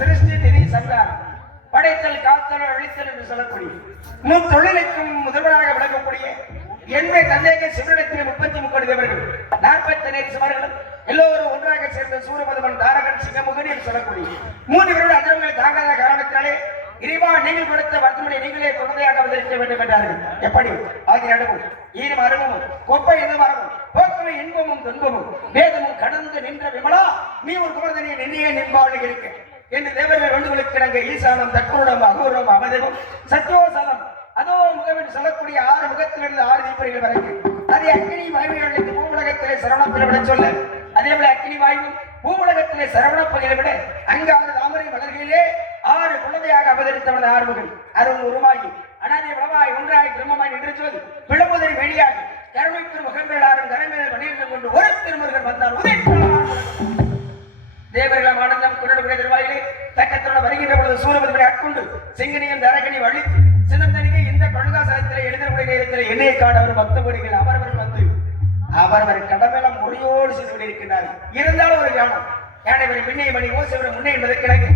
சிருஷ்டி திதி சம்ஹாரம் படைத்தல் காத்தல் அழித்தல் என்று சொல்லக்கூடிய முத்தொழிலுக்கும் முதல்வராக விளங்கக்கூடிய என்னுடைய தந்தைக்கு சிவனிடத்தில் 33 தேவர்கள் 40 சுவர்களும் எல்லோரும் ஒன்றாக சேர்ந்த சூரபதமன் தாரகன் சிங்கமுகன் என்று சொல்லக்கூடிய 3 பேரோட அதிரங்களை தாங்காத காரணத்தினாலே இறைவா நீங்கள் கொடுத்த வர்த்தமனை நீங்களே குழந்தையாக அவதரிக்க வேண்டும் என்றார்கள். எப்படி ஆகிய இடமும் ஈரும் அருவமும் கொப்பை எது வரவும் போக்கமை இன்பமும் துன்பமும் வேதமும் கடந்து நின்ற விமலா நீ ஒரு குழந்தையை நின்றையே நின்பாடு இருக்க என்று தேவர்கள் வேண்டுகளுக்கு கிடங்க ஈசானம் தற்புருடம் அகூரம் அமதமும் சத்யோசலம் அதோ முகம் என்று சொல்லக்கூடிய 6 முகத்திலிருந்து 6 தீப்பறிகள் வரைக்கும் அதை அக்கினி வாயுவை பூவுலகத்திலே சரவணத்தில் விட சொல்ல அதே போல அக்கினி வாயுவும் பூவுலகத்திலே சரவண பகுதியை விட அங்கு 6 தாமரை மலர்களிலே 6 குழந்தையாக அவதரித்தவனது ஆறுமுகன் அருள் உருவாகி அனாதை வளவாய் ஒன்றாய் பிரம்மமாய் நின்று சொல் பிளம்புதறி வெளியாக கருணைக்கு முகங்கள் 6 தலைமையில் வணிகம் கொண்டு ஒரு திருமுருகன் வந்தார் தேவர்கள் ஆனந்தம் குரல் திருவாயிலே தக்கத்தோட வருகின்ற பொழுது சூரபதிமனை ஆட்கொண்டு செங்கனியும் தரகனி வழித்து சின்னத்தனிக்கு இந்த கழுகாசனத்திலே எழுதக்கூடிய நேரத்தில் எண்ணெயை காண அவர் பக்தபடிகள் அவரவர் வந்து அவரவர் கடமையில முறையோடு செய்து கொண்டிருக்கிறார்கள். இருந்தாலும் ஒரு ஞானம் யானைவரை பின்னை மணி ஓசைவரை முன்னே என்பதற்கு கிழக்கு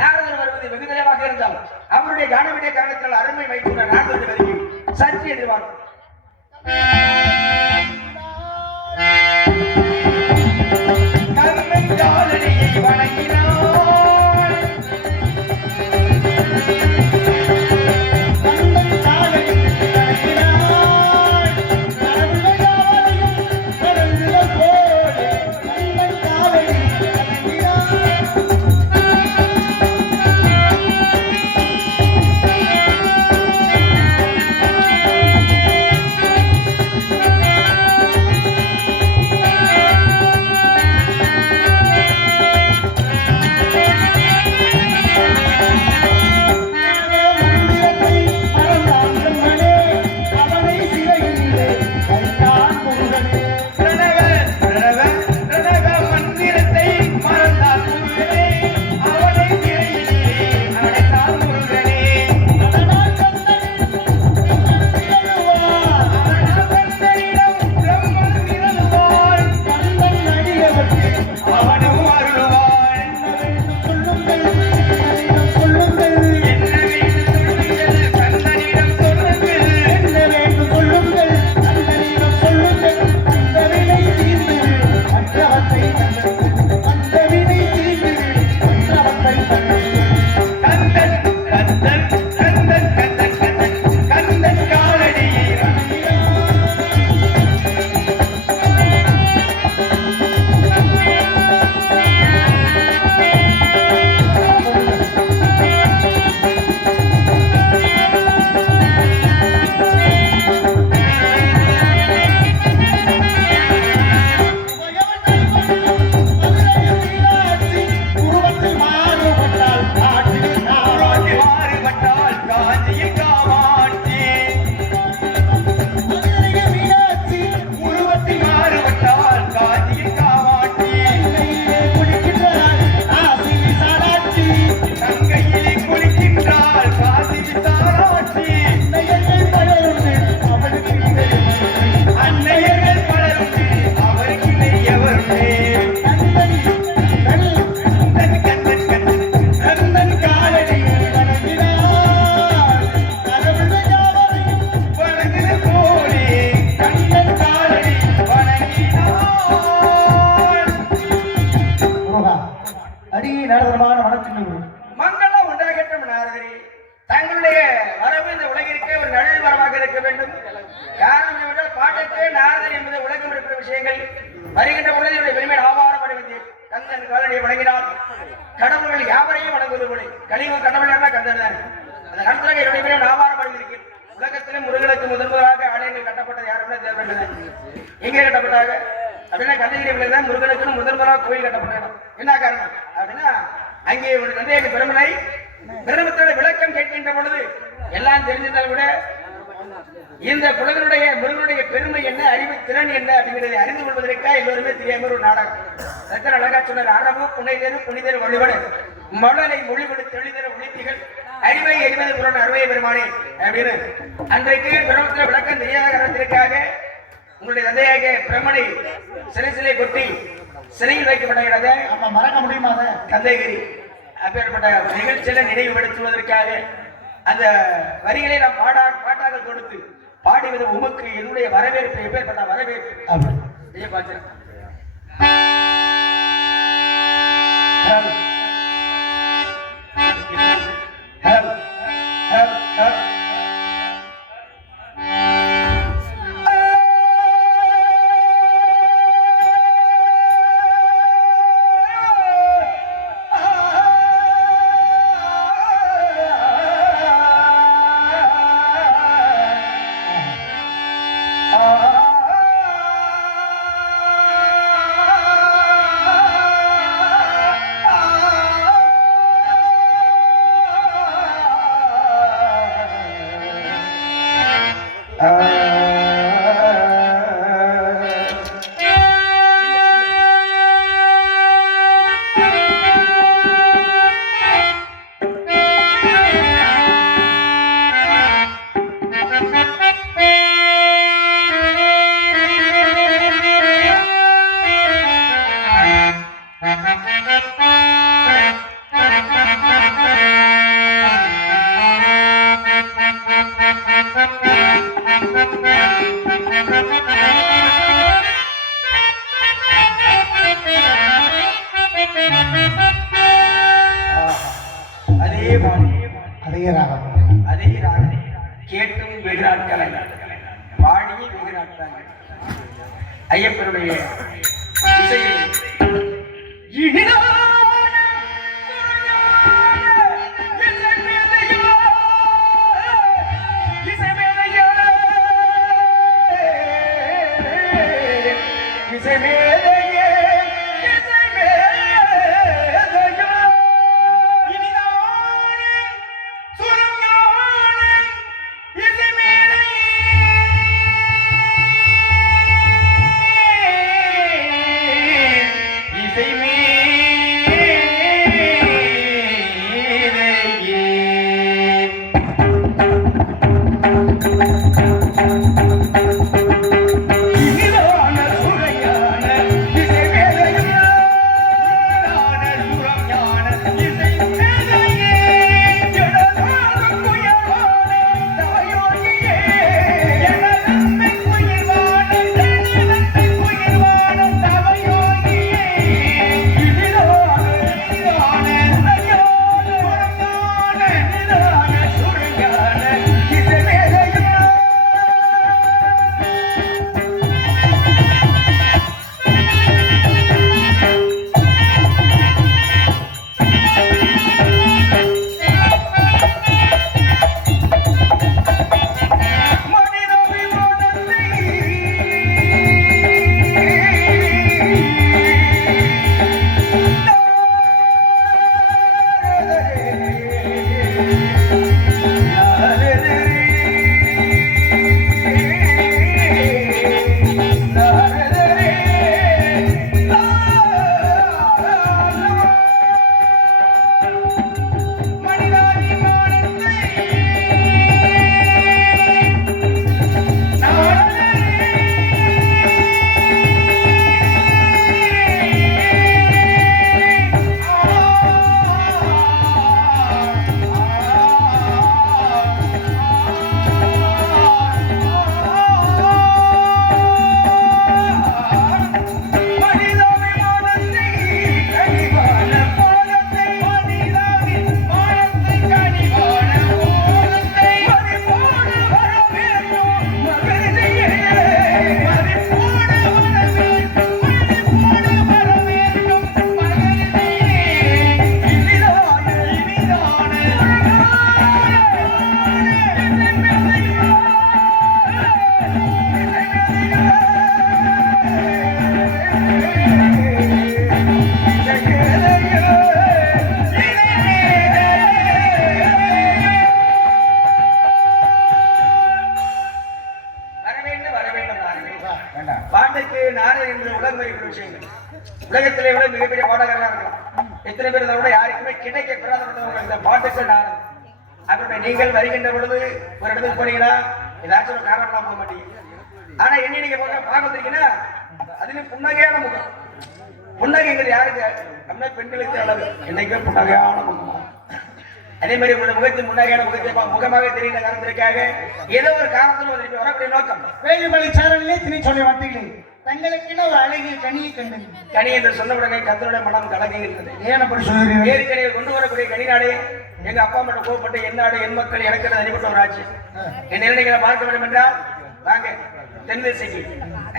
நாரதர் வருவது வெகு தெளிவாக இருந்தாலும் அவருடைய ஞானவிடைய காரணத்தால் அருமை வைத்துள்ள நாரதர் வருகை சற்று எதிர்பார்க்கும். வணங்கினார் மங்களம் உண்டாகட்டும் நாரதரே. தங்களுடைய வரவு இந்த உலகிற்கே ஒரு நல் வரமாக இருக்க வேண்டும். காரணம் என்றால் பாட்டுக்கே நாரதர் என்பது உலகம் இருக்கிற விஷயங்கள் வருகின்ற பொழுது பெருமை ஆபாரப்பட வேண்டிய கந்தன் காலனியை வழங்கினால் கடவுள்கள் யாவரையும் வழங்குவது போல கழிவு கடவுள் கந்தன் தான். அந்த கடத்துல என்னுடைய பெரிய ஆபாரப்படுவதற்கு உலகத்திலே முருகனுக்கு முதன்முதலாக ஆலயங்கள் கட்டப்பட்டது யாருமே தேவர்கள் எங்கே கட்டப்பட்டாங்க அப்படின்னா கந்தகிரி தான் முருகனுக்கு முதன்முதலாக கோயில் கட்டப்பட்டது. என்ன காரணம் அப்படின்னா அங்கே ஒரு தந்தைய பெருமனை பிரம்மத்தோட விளக்கம் கேட்கின்ற பொழுது எல்லாம் தெரிஞ்சிருந்தால் கூட இந்த புலகனுடைய முருகனுடைய பெருமை என்ன அறிவு திறன் என்ன அப்படிங்கிறதை அறிந்து கொள்வதற்காக எல்லோருமே தெரியாம ஒரு நாடகம் எத்தனை அழகா சொன்னார். அறவு புனைதரு புனிதர் வழிபடு மலரை மொழிபடு தெளிதர் ஒளித்திகள் அறிவை எரிவது புலன் அறுவை பெருமானே அப்படின்னு அன்றைக்கு பிரம்மத்தில விளக்கம் தெரியாத காரணத்திற்காக உங்களுடைய தந்தையாக பிரம்மனை சிலை கொட்டி சிறையில் வைக்கப்படுகிறது. மறக்க முடியுமா கந்தகிரி அப்பேற்பட்ட நிகழ்ச்சியில நினைவுபடுத்துவதற்காக அந்த வரிகளை நாம் பாட்டாக கொடுத்து பாடிவது உமக்கு என்னுடைய வரவேற்பு எப்பேற்பட்ட வரவேற்பு பார்க்கிறேன். அதே ராகம் கேட்டும் வெகு நாட்கள் பாடிய வெகு நாட்கள் ஐயப்பனுடைய இசையில் உலகத்திலே விட மிகப்பெரிய பாடகர்களா இருக்கலாம். எத்தனை பேர் விட யாருக்குமே கிடைக்க பெறாத இந்த பாட்டுக்கு நான் அப்புறம் நீங்கள் வருகின்ற பொழுது ஒரு இடத்துக்கு போனீங்கன்னா ஏதாச்சும் ஒரு காரணம் போக மாட்டீங்க. ஆனா என்ன நீங்க பார்க்க வந்திருக்கீங்கன்னா அதுலயும் புன்னகையான முகம். புன்னகைங்கிறது யாருக்கு அப்படின்னா பெண்களுக்கு அளவு என்னைக்குமே புன்னகையான முகம். அதே மாதிரி உள்ள முகத்தின் முன்னாடியான முகமாக தெரிகிற காரணத்திற்காக ஏதோ ஒரு காரணத்தில் வரக்கூடிய நோக்கம் வேலுமலை சாரலிலே திணை சொல்ல வார்த்தைகளே தங்களுக்கென ஒரு அழகிய கனியை கண்டது. கனி என்று சொன்ன உடனே கத்தருடைய மனம் கலங்குகிறது. ஏன் அப்படி சொல்றீங்க? ஏற்கனவே கொண்டு வரக்கூடிய கனி நாடே எங்க அப்பா மட்டும் கோவப்பட்டு என் நாடு என் மக்கள் எனக்கு தனிப்பட்ட ஒரு ஆட்சி என் நிலைகளை பார்க்க வேண்டும் என்றால் வாங்க தென் திசைக்கு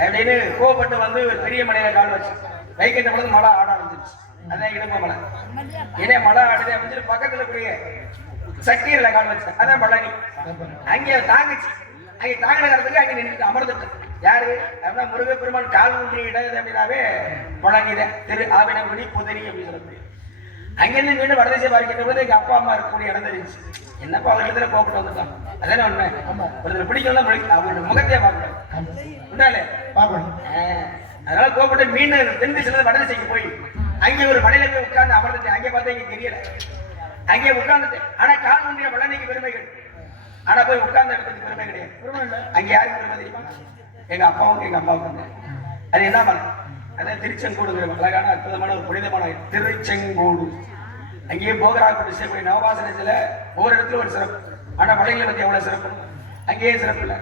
அப்படின்னு கோவப்பட்டு வந்து ஒரு பெரிய மலையில கால் வச்சு வைக்கின்ற பொழுது மழை ஆட ஆரம்பிச்சிருச்சு. அதான் இடும்ப மலை. இதே மழை ஆடுது அப்படின்னு பக்கத்துல கூடிய சக்தியில கால் வச்சு அதான் பழனி. அங்கே தாங்குச்சு. அங்கே தாங்கின காலத்துக்கு அங்கே நின்று அமர்ந்துட்டு யாரு அப்படின்னா முருகப்பெருமான் கால் ஊன்றிய இடம் அப்படின்னாவே பழனிதான். திரு ஆவினங்குடி புதனி அப்படின்னு சொல்லக்கூடிய அங்கிருந்து மீண்டும் வடதிசை பார்க்கின்ற போது எங்க அப்பா அம்மா இருக்கக்கூடிய இடம் தெரிஞ்சு என்னப்பா அவர்கிட்ட கோப்பிட்டு வந்துட்டான். அதானே உண்மை. ஒருத்தர் பிடிக்கலாம் அவங்களோட முகத்தையே பார்க்கணும் உண்டாலே பார்க்கணும். அதனால கோப்பிட்டு மீன் தென் திசையில வடதிசைக்கு போய் அங்கே ஒரு மலையில போய் உட்கார்ந்து அமர்ந்துட்டு அங்கே பார்த்தா இங்க தெரியல. அங்கே உட்கார்ந்துட்டு ஆனா கால் ஊன்றிய பழனிக்கு பெருமைகள். ஆனா போய் உட்கார்ந்த இடத்துக்கு பெருமை கிடையாது. அங்க யாருக்கு பெருமை தெரியுமா? எங்க அப்பாவுக்கு எங்க அம்மாவுக்கு. அது என்ன மலை? அதான் திருச்செங்கோடுங்கிற அழகான அற்புதமான ஒரு புனிதமான திருச்செங்கோடு. அங்கேயே போகராக செய்யக்கூடிய நவபாசனத்துல ஒவ்வொரு இடத்துல ஒரு சிறப்பு. ஆனா படைகளை பத்தி எவ்வளவு சிறப்பு அங்கேயே சிறப்பு இல்லை.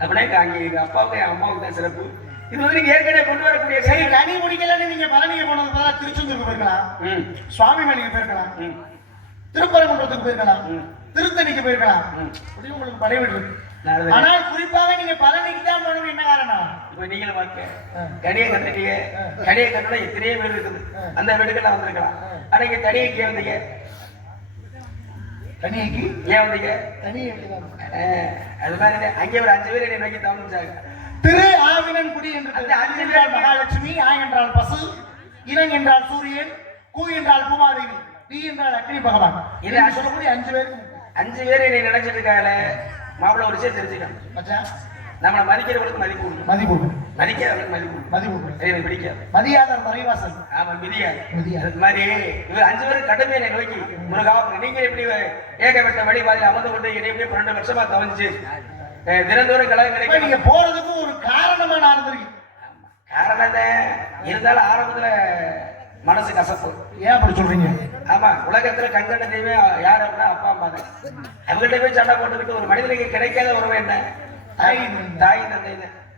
அப்படின்னா அங்கே எங்க அப்பாவுக்கு என் அம்மாவுக்கு தான் சிறப்பு. இது வந்து நீங்க ஏற்கனவே கொண்டு வரக்கூடிய சரி கனி முடிக்கலன்னு நீங்க பழனிக்கு போனது போல திருச்செந்தூருக்கு போயிருக்கலாம், சுவாமி மலைக்கு போயிருக்கலாம், திருப்பரங்குன்றத்துக்கு போயிருக்கலாம், திருத்தணிக்கு போயிருக்கலாம். உங்களுக்கு படை விட்டு. ஆனால் குறிப்பாக நீங்க பழனிக்கு தான் போகணும். என்ன காரணம்? இப்ப நீங்களும் பார்க்க கனியை கட்டுட்டீங்க. கனியை கட்டணும் எத்தனையோ வீடு இருக்குது. அந்த வீடுக்கெல்லாம் வந்திருக்கலாம். ஆனா இங்க தனியைக்கு ஏன் வந்தீங்க? தனியைக்கு ஏன் வந்தீங்க? தனியை அது மாதிரி அங்கே ஒரு 5 பேர் என்னை நோக்கி தவணிச்சாங்க. திரு ஆவினன்குடி என்று அந்த 5 என்றால் மகாலட்சுமி, ஆ என்றால் பசு, இளன் என்றால் சூரியன், கூ என்றால் பூமாதேவி, டி என்றால் அக்னி பகவான். இதை சொல்லக்கூடிய 5 பேருக்கு 5 பேர் என்னை நினைச்சிட்டு இருக்காங்க. மாப்பிள்ள ஒரு விஷயம் தெரிஞ்சுக்கணும். நம்மளை மதிக்கிறவங்களுக்கு மதிப்பு மதிப்பு மதிக்காதவங்களுக்கு மதிப்பு மதிப்பு எனக்கு பிடிக்காது. மதியாத மறைவாசல். ஆமா மிதியாது. அது மாதிரி இவர் 5 பேரும் கடுமையை நோக்கி முருகா நீங்க எப்படி ஏகப்பட்ட வழிபாதையில் அமர்ந்து கொண்டு என்னை 12 வருஷமா தவஞ்சு தினந்தோறும் கலகம் கிடைக்கும். நீங்க போறதுக்கு ஒரு காரணமா நான் இருந்திருக்கேன். காரணம் இருந்தாலும் ஆரம்பத்துல மனசு கசப்பு. ஏன் அப்படி சொல்றீங்க? ஆமா உலகத்துல கண்கண்ட தெய்வம் யார் அப்படின்னா அப்பா அம்மா தான். அவங்கள்ட்ட போய் சண்டை போட்டுக்கிட்டு ஒரு மனிதனுக்கு கிடைக்காத உறவு என்ன? தாய் தந்தை.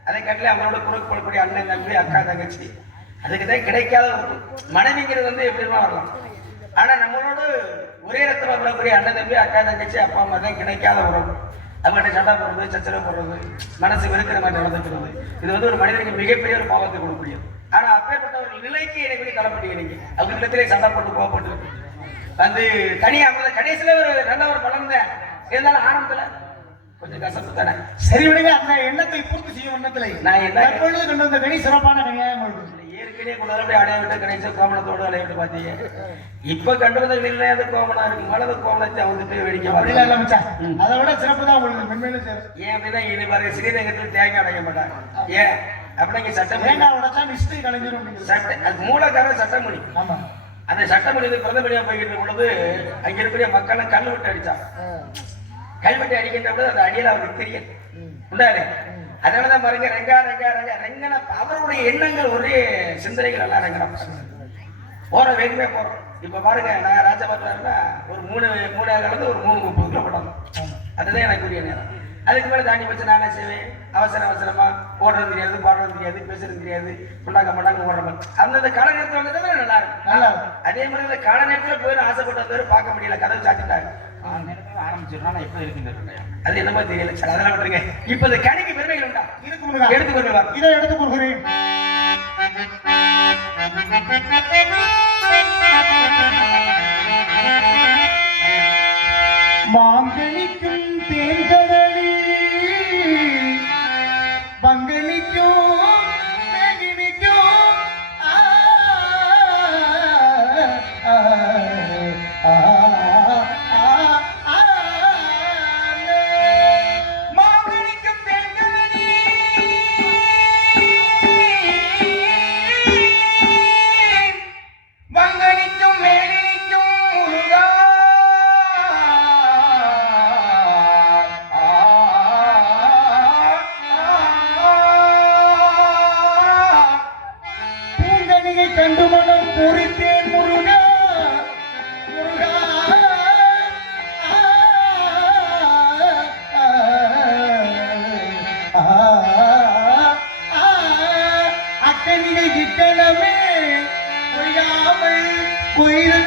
அதை கட்டில அவங்களோட குறுக்கு போடக்கூடிய அண்ணன் தம்பி அக்கா தங்கச்சி அதுக்குதான் கிடைக்காத உறவு. மனைவிங்கிறது வந்து எப்படிமா வரலாம். ஆனா நம்மளோட ஒரே ரத்தமா விடக்கூடிய அண்ணன் தம்பி அக்கா தங்கச்சி அப்பா அம்மா தான் கிடைக்காத உறவு. அவங்கள்ட்ட சண்டை போடுறது சச்சரவு போடுறது மனசு வெறுக்கிற மாதிரி நடந்துக்கிறது இது வந்து ஒரு மனிதனுக்கு மிகப்பெரிய ஒரு பாவத்தை கொடுக்கக்கூடியது. ஆனா அப்பேற்பட்ட ஒரு நிலைக்கு எனக்கு தள்ளப்பட்டீங்க. அவங்க இடத்திலே சண்டை போட்டு கோவப்பட்டு வந்து தனியா கடைசியில ஒரு நல்ல ஒரு பலன் தான் இருந்தாலும் ஆரம்பத்துல கொஞ்சம் கசப்பு தானே. சரி விடுங்க. அந்த எண்ணத்தை பூர்த்தி செய்யும் எண்ணத்துல நான் என்ன கொண்டு வந்த கனி சிறப்பான கனியாக ஏற்கனவே கொண்டாட அடைய விட்டு கடைசி கோமணத்தோடு அடைய விட்டு பாத்தீங்க. இப்ப கண்டு வந்த நிலையாத கோமணம் இருக்கு. மலத கோமணத்தை வந்துட்டு வேடிக்கை அதை விட சிறப்பு தான் உங்களுக்கு மென்மேலும் சேரும். ஏன் அப்படின்னா இனி பாருங்க ஸ்ரீரங்கத்தில் தேங்காய் அடைய மாட்டாங்க. ஏன் அப்படின்னா சட்டம் தேங்காய் உடைச்சா மிஸ்டேக் கலைஞரும் சட்டம் அது மூலக்காரன் சட்டமொழி. ஆமா அந்த சட்டமொழி பிரதமரியா போய்கிட்டு பொழுது அங்க இருக்கிற மக்கள் கல் விட்டு அடிச்சாங்க. கல்வெட்டு அடிக்கின்ற பொழுது அந்த அடியில் அவருக்கு தெரியும் உண்டாரு. அதனாலதான் பாருங்க ரெங்கா ரெங்கா ரெங்கா ரெங்கன அவருடைய எண்ணங்கள் ஒரே சிந்தனைகள் எல்லாம் ரெங்கனா போற வேகமே போறோம். இப்ப பாருங்க நான் ராஜபாத்திரா ஒரு 3 கலந்து ஒரு 3:30 கிலோமீட்டர் அதுதான் எனக்கு உரிய நேரம். அதுக்கு மேல தாண்டி வச்சு நானே செய்வேன். அவசரமா ஓடுறது தெரியாது பாடுறது தெரியாது பேசுறது தெரியாது கொண்டாங்க ஓடுற அந்த கால நேரத்தில் வந்துட்டு நல்லா இருக்கும். அதே மாதிரி அந்த கால நேரத்தில் போயிடும் ஆசைப்பட்ட பேரும் பார்க்க முடியல. கதவு சாத்திட்டாங்க ஆரம்பிச்சிருந்தா இப்ப இருக்கு அது என்னமோ தெரியல. அதெல்லாம் விட்டுருங்க. இப்ப இந்த கணிக்கு பெருமைகள் உண்டா இருக்கு எடுத்துக்கொள்வார். இதை எடுத்துக் கொள்கிறேன். மாங்கனிக்கும் தேன்கடலி பங்கனிக்கும் மேகினிக்கும் மாங்கனிக்கும் தேன்கடலி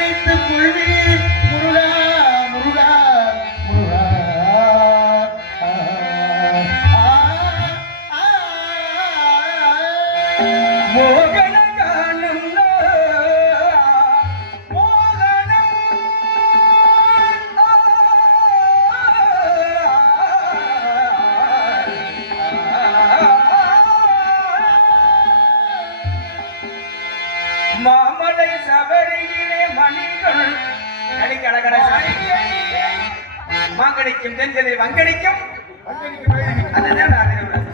வைத்துக் கொள்வீர் முருகா முருகா முருகா மோகன கானம் மோகனம் மாமலை சபரியிலே மணிகள் கடிக்கடகட மாங்கடிக்கும் தென்கதை வங்கடிக்கும் அதுதான் நான் நினைவுறேன்.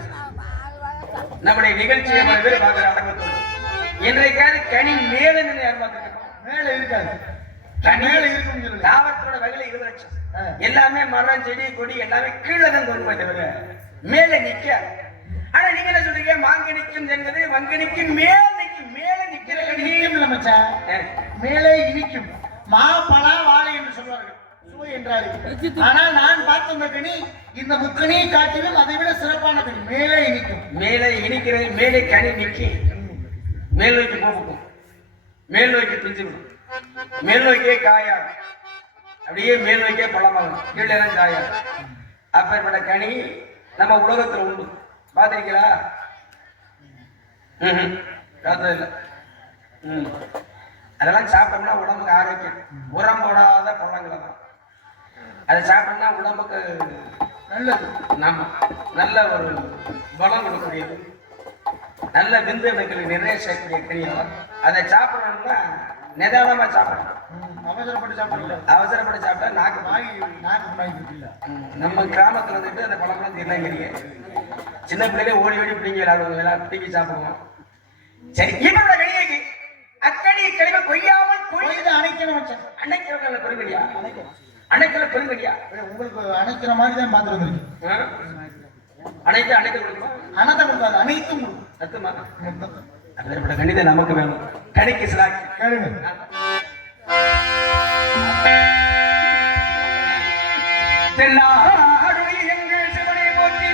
நம்முடைய நிகழ்ச்சியை பல பேர் பார்க்கிற அடக்கத்தோடு இன்றைக்காவது கனி மேல நின்று யார் பார்த்துருக்கோம்? மேல இருக்காது, கனி மேல இருக்கும் சொல்லு. தாவரத்தோட வகையில 20 லட்சம் எல்லாமே மரம் செடி கொடி எல்லாமே கீழே தான் கொண்டு தவிர மேல நிக்க. ஆனா நீங்க என்ன சொல்றீங்க? மாங்கனிக்கும் என்பது வங்கனிக்கும் மேல நிக்கும். மேல நிக்கிற கனி இனிக்கும் இல்ல மச்சான், மேலே இனிக்கும். மா பலா வாழை என்று சொல்வார்கள், சுவை என்றார்கள். ஆனால் நான் பார்த்த அந்த கனி இந்த முக்கனியை காட்டிலும் அதை விட சிறப்பான கனி, மேலே இனிக்கும். மேலே இனிக்கிறது, மேலே கனி நிக்கி மேல் நோக்கி போகும், மேல் நோக்கி பிஞ்சிடும், மேல் நோக்கியே காயாகும், அப்படியே மேல் நோக்கியே பழமாகும், கீழே எல்லாம் காயாகும். அப்பேற்பட்ட கனி நம்ம உலகத்துல உண்டு. பாத்திருக்கீங்களா? பார்த்தது இல்லை. அதெல்லாம் சாப்பிட்டோம்னா உடம்புக்கு ஆரோக்கியம். உரம் போடாத பழங்களை தான் அதை சாப்பிட்டோம்னா உடம்புக்கு நல்லது. நம்ம நல்ல ஒரு பலம் கொடுக்கக்கூடியது, நல்ல விந்து அணுக்களுக்கு நிறைய சேர்க்கக்கூடிய கனியம். அதை சாப்பிடணும்னா நிதானமா சாப்பிடணும். அவசரப்பட்டு சாப்பிடல, அவசரப்பட்டு சாப்பிட்டா நாக்கு நாக்கு இல்ல. நம்ம கிராமத்துல வந்துட்டு அந்த பழம்லாம் திருநங்கிறீங்க சின்ன பிள்ளைகளே ஓடி ஓடி பிடிங்க விளையாடுவாங்க, பிடிக்கி சாப்பிடுவோம். சரி, இவரோட கனியைக்கு அக்கடி கழிவை கொய்யாமல் கொய்து அணைக்கணும் மச்சான். அணைக்கிறவங்க பெருங்கடியா? அணைக்கல பெருங்கடியா? உங்களுக்கு அணைக்கிற மாதிரி தான் பார்த்து வந்துருக்கு. அணைக்க அணைக்க கொடுக்குமா? அனத்தை கொடுக்காது, அனைத்தும் கொடுக்கும். சத்துமா அப்பேற்பட்ட கணிதை நமக்கு வேணும். கணிக்கு சிலாக்கி கேளுங்க. தென்னாடுடைய எங்கள் சிவனை போற்றி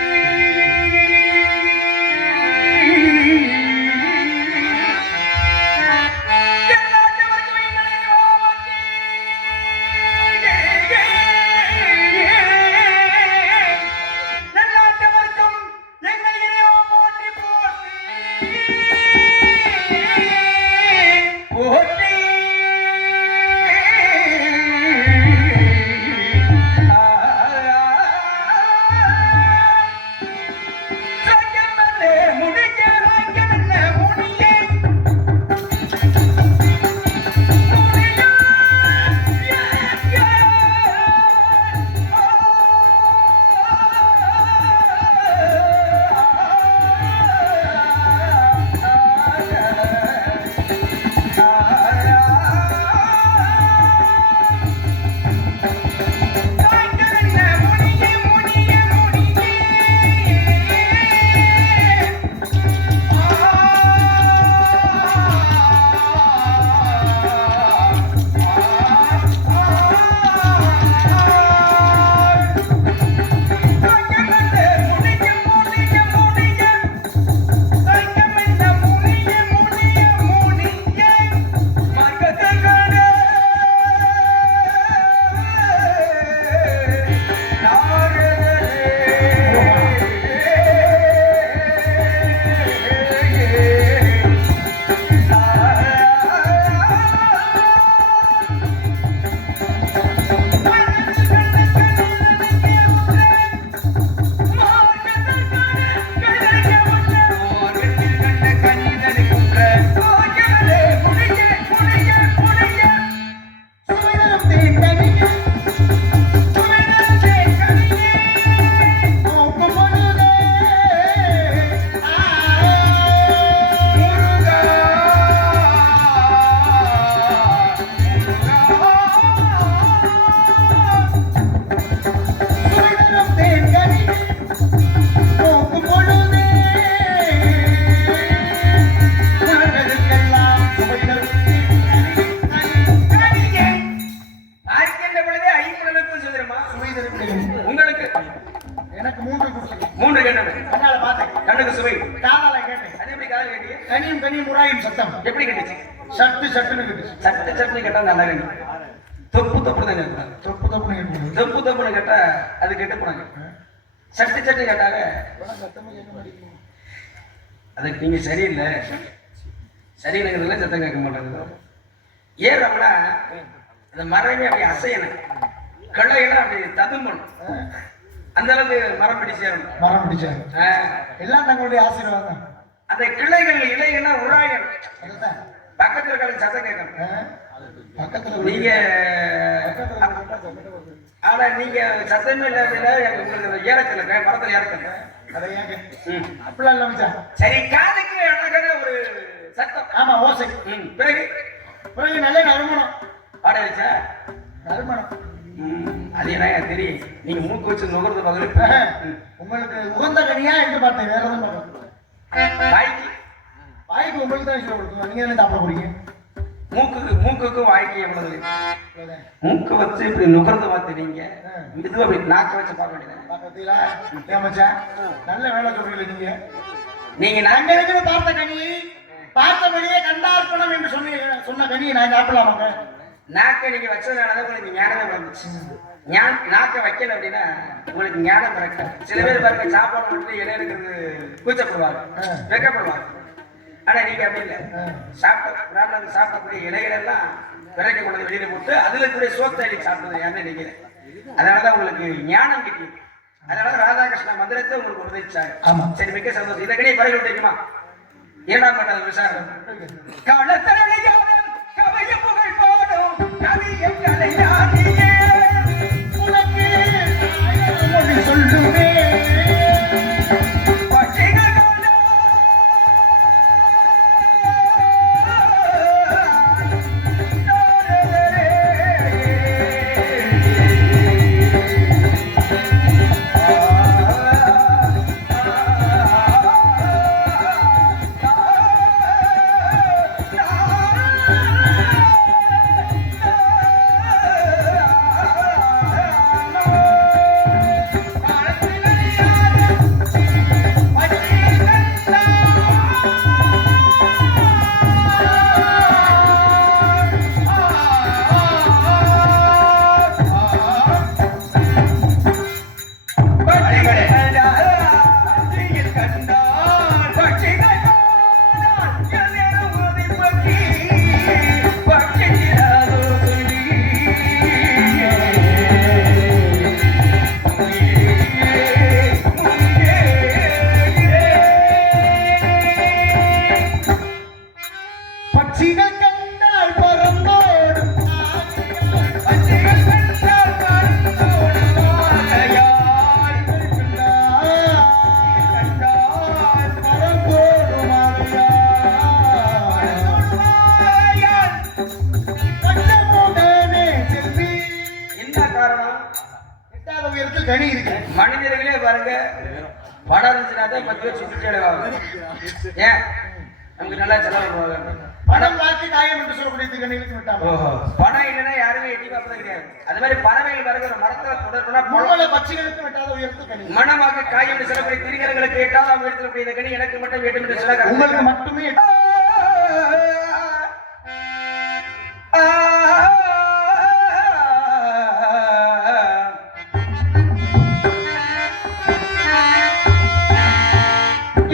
கனியும் கனியும் முறாயும் சத்தம் எப்படி கட்டுச்சு? சட்டு சட்டுன்னு கேட்டு சட்டு சட்டுன்னு கேட்டா நல்லா இருக்கு. தொப்பு தொப்பு தான் கேட்கலாம். தொப்பு தொப்புன்னு கேட்டு தொப்பு தொப்புன்னு கேட்டா அது கெட்டு போனாங்க. சட்டு சட்டு கேட்டாங்க அதுக்கு நீங்க சரியில்லை. சரியில்லைங்கிறதுல சத்தம் கேட்க மாட்டாங்க. ஏன் அப்படின்னா அந்த மரமே அப்படி அசையணும், கிளையெல்லாம் அப்படி ததும்பணும். அந்த அளவுக்கு மரம் பிடி சேரணும். மரம் பிடிச்சாங்க எல்லாம் தங்களுடைய ஆசீர்வாதம். அந்த கிளைகள் இலைகள்லாம் உராயணும். அதுதான் பக்கத்துல இருக்க சத்தம் கேட்கணும். பக்கத்துல நீங்க ஆனா நீங்க சத்தமே இல்லாத உங்களுக்கு ஏறக்கல மரத்துல ஏறக்கல அதை ஏங்க அப்படிலாம் இல்ல மச்சான். சரி காதுக்கு அழகான ஒரு சத்தம். ஆமா ஓசை. பிறகு பிறகு நல்ல நறுமணம். பாட வச்சா நறுமணம் அது எனக்கு தெரியும். நீங்க மூக்கு வச்சு நுகர்ந்து மகளுக்கு உங்களுக்கு உகந்த கனியா என்று பார்த்தேன். வேற எதுவும் பார்த்தேன். வாய்க்கு வாய்க்கு உங்களுக்கு தான் விஷயம் கொடுக்கும். நீங்க என்ன சாப்பிட போறீங்க? மூக்குக்கும் வாய்க்கு எவ்வளவு மூக்கு வச்சு இப்படி நுகர்ந்து பார்த்துறீங்க. இதுவும் அப்படி நாக்க வச்சு பார்க்க வேண்டியது. ஏன் மச்சான் நல்ல வேலை சொல்றீங்க நீங்க. நீங்க நாங்க இருக்கிற பார்த்த கனி பார்த்தபடியே கண்டார்ப்பணம் என்று சொன்ன கனியை நான் சாப்பிடலாமாங்க? நாக்கை நீங்க வச்சதுனாலதான் உங்களுக்கு ஞானமே வந்துச்சு. நாக்க வைக்கல அப்படின்னா உங்களுக்கு ஞானம் பிறக்க. சில பேர் பாருங்க சாப்பாடு மட்டும் இலை இருக்கிறது கூச்சப்படுவாங்க, வெக்கப்படுவாங்க. ஆனா நீங்க அப்படி இல்லை. பிராமணர்கள் சாப்பிடக்கூடிய இலைகள் எல்லாம் விரைக்கு கொண்டு வெளியில போட்டு அதுல இருக்கக்கூடிய சோத்தை அடி சாப்பிட்டது யாருன்னு நினைக்கிறேன். அதனாலதான் உங்களுக்கு ஞானம் கிட்டி. அதனால ராதாகிருஷ்ண மந்திரத்தை உங்களுக்கு உதவிச்சாங்க. சரி, மிக்க சந்தோஷம். இதை கடையை பறவை விட்டுமா 7ஆம் கட்டத்தில் விசாரணை சொல்லுமே கனி இருக்கு. மனிதர்களே பாருங்க படம் இருந்துச்சுன்னா 10 பேர் சுற்றி அடைவாங்க. ஏன் நமக்கு நல்லா செலவு பணம் வாக்கி காயம் என்று சொல்லக்கூடிய கனிகளுக்கு விட்டாங்க. பணம் இல்லைன்னா யாருமே எட்டி பார்ப்பது கிடையாது. அது மாதிரி பறவைகள் வருகிற மரத்துல தொடர்புனா முழல பட்சிகளுக்கு வெட்டாத உயர்த்து கனி. மனமாக காயம் என்று சொல்லக்கூடிய திரிகரங்களுக்கு எட்டாவது உயர்த்தக்கூடிய இந்த கனி எனக்கு மட்டும் எட்டும் என்று சொல்ல உங்களுக்கு மட்டுமே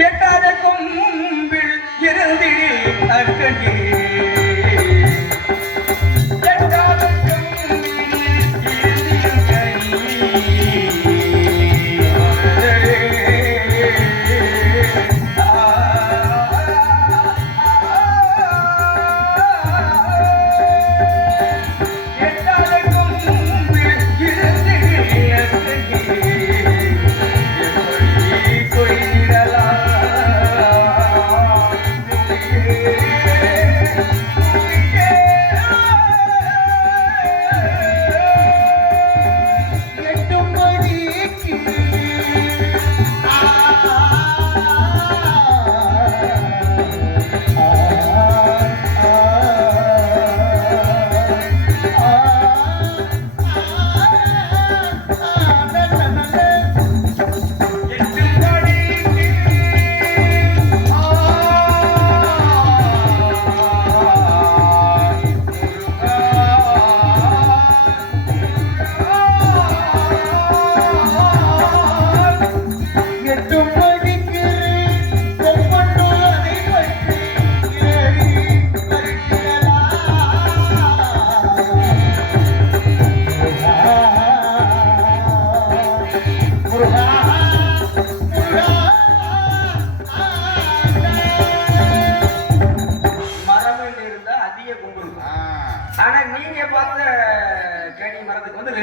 எட்டாத கொம்பில் இருந்திடில் அக்கண்ணே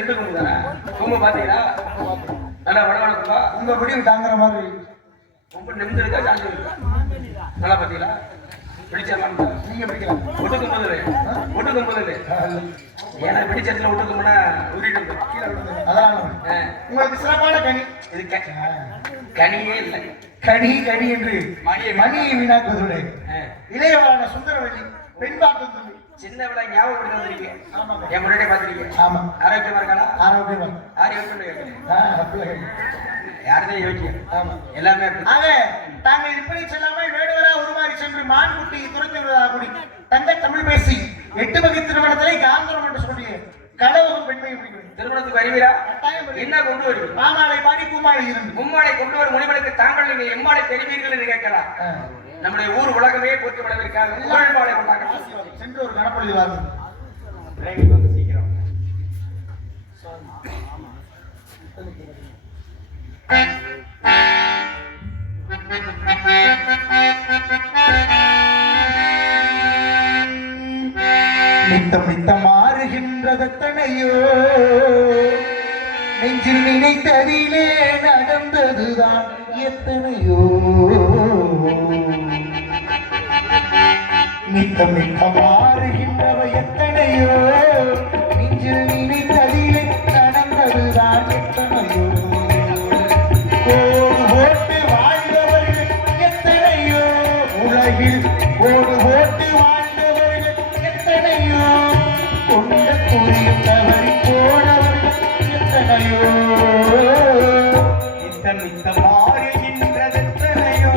2 கொம்பு தானே கொம்பு பாத்தீங்களா நல்லா வடவடப்பா உங்க முடிவு தாங்குற மாதிரி கொம்பு நிமிந்து இருக்கா சாஞ்சு இருக்கா நல்லா பாத்தீங்களா பிடிச்சிடலாம் நீங்க பிடிக்கலாம் ஒட்டுக்கும்போது ஏன்னா பிடிச்சதுல ஒட்டுக்கும்போனா உருட்டு கீழே விழுந்து அதனால உங்களுக்கு சிறப்பான கனி இது கனியே இல்லை கனி கனி என்று மணியை மணியை வீணாக்குவதுடைய இளையவரான சுந்தரவல்லி பெண் பார்த்து சின்ன விட ஞாபகம் வந்திருக்கீங்க ஆமாம் என் முன்னாடி பாத்திருக்கீங்க ஆமா ஆரோக்கியமா இருக்காளா ஆரோக்கியமா யாருதான் யோசிக்க ஆமா எல்லாமே ஆக தாங்கள் இப்படி செல்லாமல் வேடுவரா உருமாறி சென்று மான் குட்டி துரத்தி விடுவதா கூடி தங்க தமிழ் பேசி 8 வகை திருமணத்திலே காந்தரம் என்று சொல்லி கலவகம் பெண்மை திருமணத்துக்கு அறிவீரா என்ன கொண்டு வருவீங்க மாமாலை பாடி பூமாலை இருந்து மும்மாலை கொண்டு வரும் முனிவனுக்கு தாங்கள் நீங்கள் எம்மாலை தெரிவீர்கள் என்று கேட்கலாம் நம்முடைய ஊர் உலகமே போற்றி விடவிருக்காங்க ஊழல்மாலை கொண்டாங்க சென்று ஒரு கணப்பொழுது வாங்க சீக்கிரம் நித்தம் நித்தம் மாறுகின்றதனையோ நெஞ்சில் நினைத்ததிலே நடந்ததுதான் எத்தனையோ நித்தம் நித்தம் மாறுகின்றவை எத்தனையோ நெஞ்சில் நினைத்ததிலே நடந்ததுதான் எத்தனையோ ஓட்டு வாழ்ந்தவர்கள் எத்தனையோ உலகில் ஓடு ஓட்டு வாழ்ந்தவர்கள் எத்தனையோ கொண்ட குறியும் தவறி போனவர்கள் எத்தனையோ நித்தம் நித்தம் மாறுகின்றது எத்தனையோ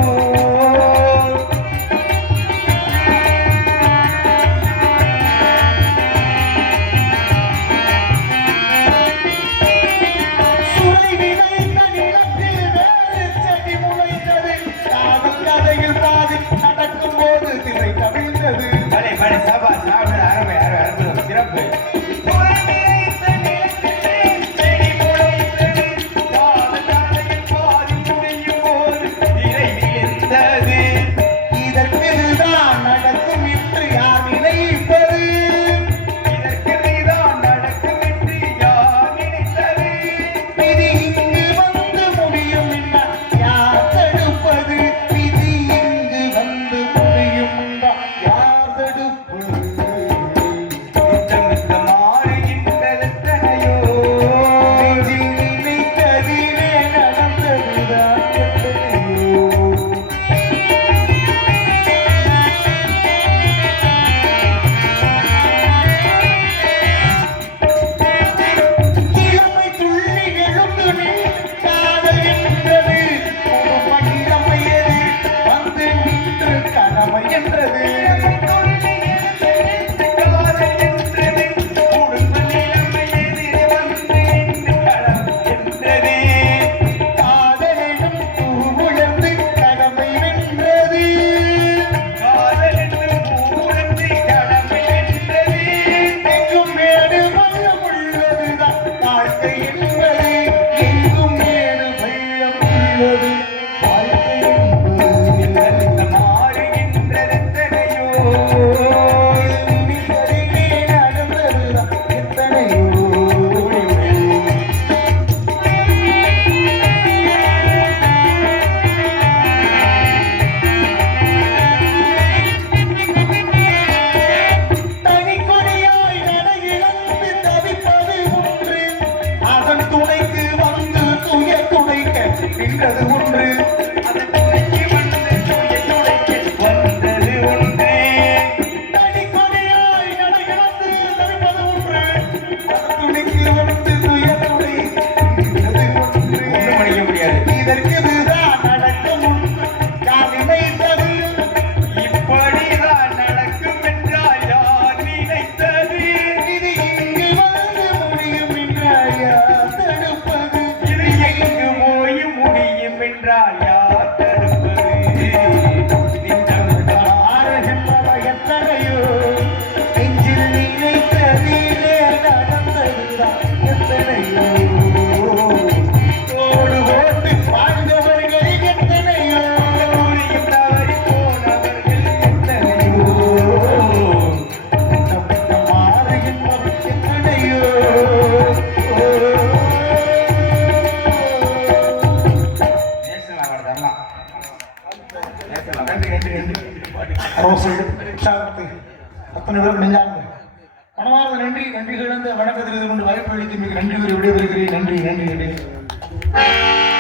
என்றால் அத்தனை பேருக்கு நெஞ்சார்ந்த மனமார்ந்த நன்றி நன்றி கிழந்த வணக்கத்தில் இருந்து கொண்டு வாய்ப்பு அளித்து மிக நன்றி கூறி விடைபெறுகிறேன். நன்றி நன்றி நன்றி.